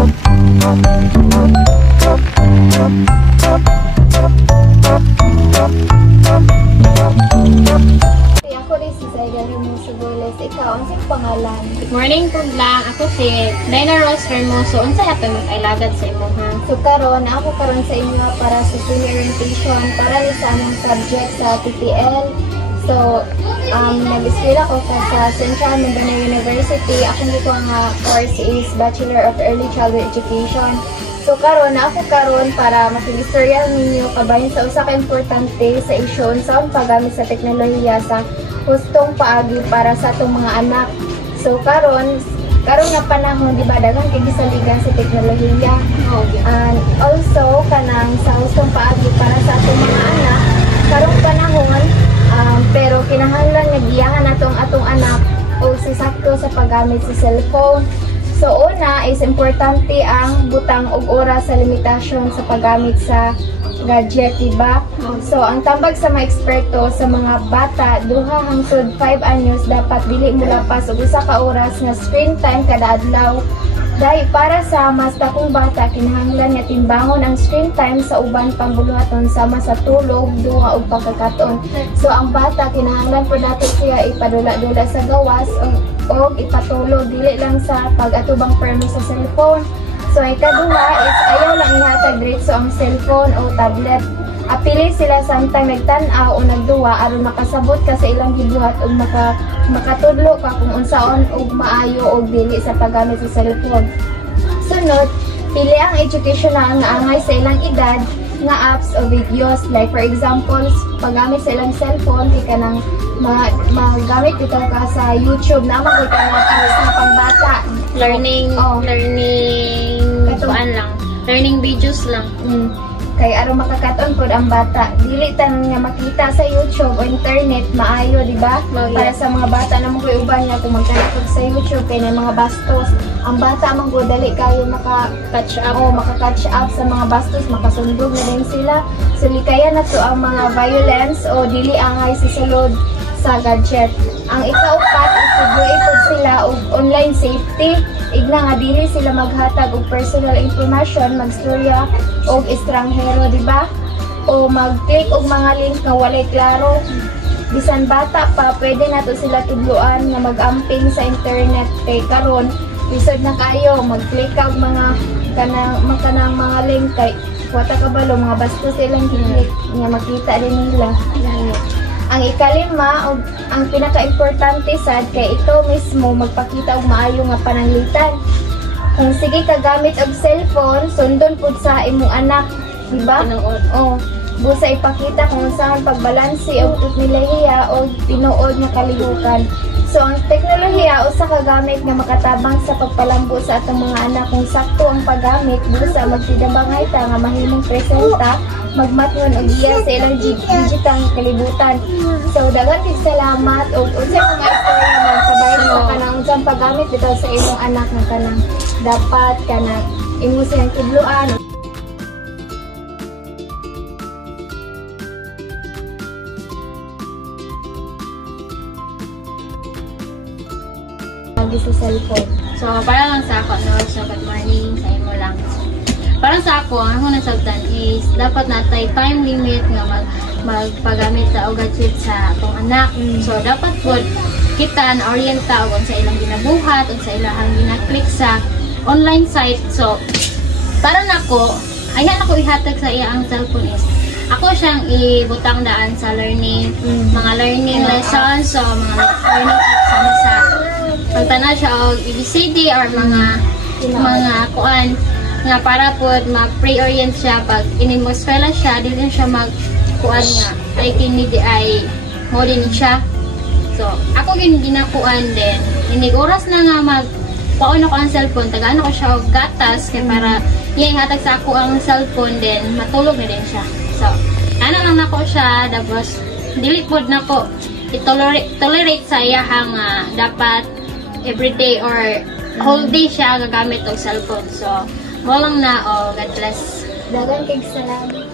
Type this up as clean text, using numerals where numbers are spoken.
Ako rin si Zayda Hermoso Boyles. Ikaw, ang siyang pangalan? Good morning po lang. Ako si Dina Rose Hermoso. Unsay ato mag-ilagad sa imo ha? So karon sa inyo para sa senior orientation para ni sa among subject sa TTL. So, nag-eskwela ko sa Central Mindanao University. Akong gito nga course is Bachelor of Early Childhood Education. So karon para makigistorya ninyo kabahin sa usa ka importante sa issue sa paggamit sa teknolohiya sa hustong paagi para sa atong mga anak. So karon nga panahon di ba daghang kay gisaligan sa teknolohiya. And also kanang sa hustong paagi para sa atong mga anak karong panahon pero kinahanglan nga giyahan atong anak o sisakto sa paggamit sa cellphone. So una is importante ang butang og oras sa limitasyon sa paggamit sa gadget, diba? So ang tambag sa mga eksperto sa mga bata duha hangtod 5 anyos dapat dili mulapas og usa ka oras nga screen time kada adlaw. Dahil para sa mas dakong bata kinahanglan nga timbangon ang screen time sa uban pang buluhaton sama sa tulog, duha ug pagkakaton. So ang bata kinahanglan po dapat siya ipadula-dula sa gawas o ipatulog dili lang sa pag-atubang permi sa cellphone. So ikaduha is ayaw lang ihatag diretso ang cellphone o tablet. Apili sila samtang nagtan-aw o nagduwa aron makasabot ka sa ilang gibuhat ug makatudlo ka kung unsaon og maayo og dili sa paggamit sa cellphone. Sunod, pili ang educational nga angay sa ilang edad nga apps o videos, like for example paggamit sa ilang cellphone di ka nang magamit ito ka sa YouTube na magay ka ng apps na pangbata. Learning learning videos lang. Kay aron makakaton pod ang bata dili tan nga makita sa YouTube o internet maayo, di ba? Para sa mga bata na mo koy uban nga kung magkanapod sa YouTube kay na mga bastos ang bata man go dali kayo maka-catch up sa mga bastos, makasundog na din sila. So likayan na to ang mga violence o dili angay sa sulod sa gadget. Ang ikaupat is pag-iipod sila og online safety. Igna nga dili sila maghatag og personal information, magstorya og estranghero, di ba? O mag-click og mga link nga walay klaro. Bisan bata pa, pwede nato sila tudluan nga mag-amping sa internet. Kay karon lisod na kayo mag-click og mga kanang mga link kay wata kabalo mga bastos silang click nga makita din nila. Ang ikalima, ang pinaka-importante sad kay ito mismo magpakita og maayo nga pananglitan. Kung sige ka gamit og cellphone, sundon pud sa imong anak, di ba? Busa ipakita kung saan pagbalansi og teknolohiya o tinuod nga kalihukan. So ang teknolohiya usa ka gamit nga makatabang sa pagpalambo sa atong mga anak kung sakto ang paggamit, busa magsidabangay ta nga mahimong presenta magmatngon og iya sa ilang digital kalibutan. So daghan kay salamat og unsay mga istorya man kabayan mo kanang unsang paggamit bitaw sa imong anak nga kanang dapat kanang imo siyang tudloan. Sa cellphone. So para lang sa ako no, so good morning sa imo lang. Para sa ako, ang akong nasabtan is dapat natay time limit nga magpagamit sa gadget sa atong anak. So dapat pod kita na orienta og sa ilang ginabuhat o sa ilang gina-click sa online site. So para nako, ayan ako ihatag sa iya ang cellphone is ako siyang ibutang daan sa learning, mga learning lessons, so mga learning apps sa pagtanaw siya og ABCD or mga kuan nga para pod ma-pre-orient siya pag inimosfela siya dili siya magkuan nga ay kini di ay mo din siya. So ako ginakuan din inig oras na nga paon ako ang cellphone tagano ko siya og gatas kay para iya ihatag sa ako ang cellphone din matulog na din siya. So ano lang nako siya tapos dili pod nako i-tolerate sa iya hang dapat everyday or whole day siya gagamit og cellphone. So mo lang na God bless. Dagan kay salamat.